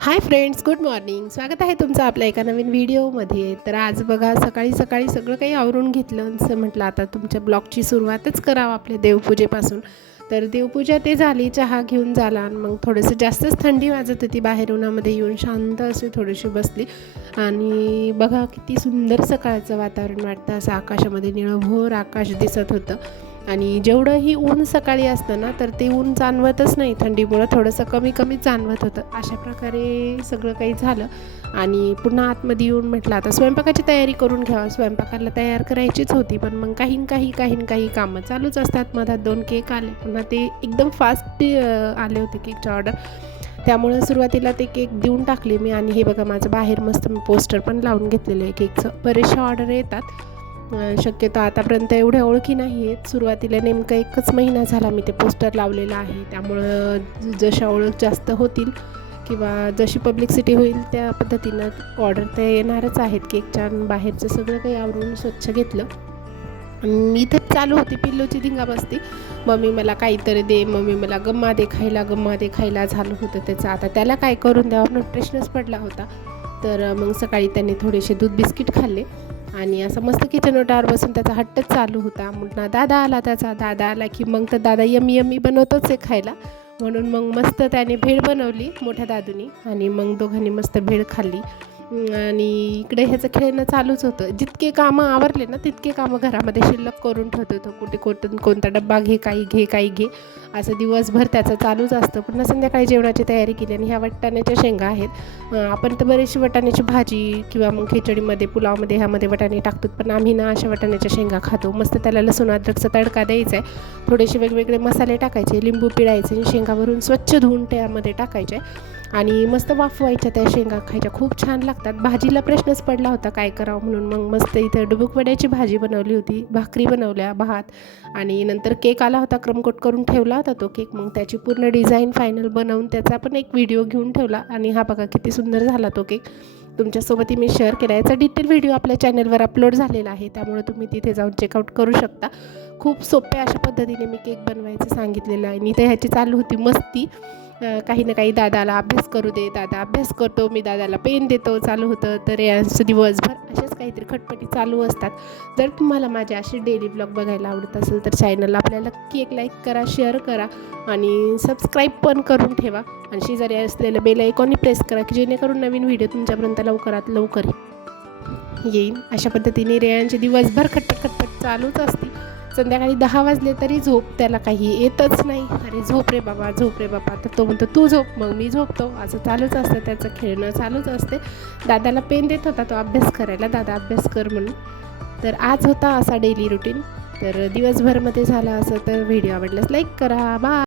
Hi friends, good morning. स्वागत आहे तुमचं आपल्या एका नवीन व्हिडिओमध्ये. तर आज बघा सकाळी सकाळी सगळं काही आवरून घेतलं. असं म्हटलं आता तुमच्या ब्लॉगची सुरुवातच करावं आपल्या देवपूजेपासून. तर देवपूजा ते झाली, चहा घेऊन झाला आणि मग थोडंसं जास्तच थंडी वाजत होती. बाहेर उन्हामध्ये येऊन शांत अशी थोडीशी बसली आणि बघा किती सुंदर सकाळचं वातावरण वाटतं. असं आकाशामध्ये निळभोर आकाश दिसत होतं आणि जेवढंही ऊन सकाळी असतं ना, तर ते ऊन जाणवतच नाही. थंडीमुळं थोडंसं कमी कमी जाणवत होतं. अशा प्रकारे सगळं काही झालं आणि पुन्हा आतमध्ये येऊन म्हटलं आता स्वयंपाकाची तयारी करून घ्यावं. स्वयंपाकाला तयार करायचीच होती, पण मग काही कामं चालूच असतात. मधात 2 केक आले, पुन्हा ते एकदम फास्ट आले होते केकच्या ऑर्डर. त्यामुळं सुरुवातीला ते केक देऊन टाकले मी आणि हे बघा माझं बाहेर मस्त मी पोस्टर पण लावून घेतलेलं आहे केकचं. बरेचसे ऑर्डर येतात. शक्यतो आतापर्यंत एवढ्या ओळखी नाही आहेत. सुरुवातीला नेमकं 1च महिना झाला मी ते पोस्टर लावलेलं आहे. त्यामुळं जशा ओळख जास्त होतील किंवा जशी पब्लिसिटी होईल त्या पद्धतीनं ऑर्डर ते येणारच आहेत केकच्या. आणि बाहेरचं सगळं काही आवरून स्वच्छ घेतलं. इथं चालू होती पिल्लूची धिंगामस्ती. मम्मी मला काहीतरी दे, मम्मी मला गम्मा दे खायला झालं होतं त्याचं. आता त्याला काय करून द्यावं म्हणून प्रश्नच पडला होता. तर मग सकाळी त्यांनी थोडेसे दूध बिस्किट खाल्ले आणि असं मस्त किचन ओट्यावर बसून त्याचा हट्टच चालू होता. म्हटलं दादा आला की मग तर दादा यम्मी यम्मी बनवतोच आहे खायला. म्हणून मग मस्त त्याने भेळ बनवली मोठ्या दादूनी आणि मग दोघांनी मस्त भेळ खाल्ली. आणि इकडे ह्याचं खेळणं चालूच होतं. जितके कामं आवरले ना तितके कामं घरामध्ये शिल्लक करून ठेवत होतं. कोणता डब्बा घे, काही घे असं दिवसभर त्याचं चालूच असतं. पुन्हा संध्याकाळी जेवणाची तयारी केली आणि ह्या वाटाण्याच्या शेंगा आहेत. आपण तर बरीचशी वाटाण्याची भाजी किंवा मग खिचडीमध्ये पुलावमध्ये ह्यामध्ये वाटाणे टाकतो, पण आम्ही ना अशा वाटाण्याच्या शेंगा खातो. मस्त त्याला लसूण अद्रकचा तडका द्यायचा आहे. थोडेसे वेगवेगळे मसाले टाकायचे, लिंबू पिळायचे आणि शेंगावरून स्वच्छ धुवून त्यामध्ये टाकायचे आणि मस्त वाफवायच्या त्या शेंगा खायच्या. खूप छान लागतात. भाजीला प्रश्नच पडला होता काय करावं म्हणून मग मस्त इथं डुबुक वड्याची भाजी बनवली होती, भाकरी बनवल्या, भात आणि नंतर केक आला होता. क्रमकोट करून ठेवला होता तो केक. मग त्याची पूर्ण डिझाईन फायनल बनवून त्याचा पण एक व्हिडिओ घेऊन ठेवला आणि हा बघा किती सुंदर झाला तो केक. तुमच्यासोबत मी शेअर केला. याचा डिटेल व्हिडिओ आपल्या चॅनलवर अपलोड झालेला आहे, त्यामुळे तुम्ही तिथे जाऊन चेकआउट करू शकता. खूप सोप्या अशा पद्धतीने मी केक बनवायचं सांगितलेलं आहे आणि इथे ह्याची चालू होती मस्ती. काही ना काही दादाला अभ्यास करू दे, दादा अभ्यास करतो, मी दादाला पेन देतो चालू होतं. तर यांचं दिवसभर अशाच काहीतरी खटपटी चालू असतात. जर तुम्हाला माझे असे डेली ब्लॉग बघायला आवडत असेल तर चॅनलला आपल्याला एक लाईक करा, शेअर करा आणि सबस्क्राईब पण करून ठेवा आणि शेजारी असलेलं बेल आयकॉनही प्रेस करा की जेणेकरून नवीन व्हिडिओ तुमच्यापर्यंत लवकरात लवकर येईल. अशा पद्धतीने रेयांचे दिवसभर खटपट चालूच असते. संध्याकाळी 10 वाजले तरी झोप त्याला काही येतच नाही. अरे झोप रे बाबा तर तो म्हणतो तू झोप, मग मी झोपतो. असं चालूच असतं, त्याचं खेळणं चालूच असते. दादाला पेन देत होता तो अभ्यास करायला, दादा अभ्यास कर म्हणून. तर आज होता असा डेली रुटीन. तर दिवसभरमध्ये झाला असं. तर व्हिडिओ आवडल्यास लाईक करा. बाय.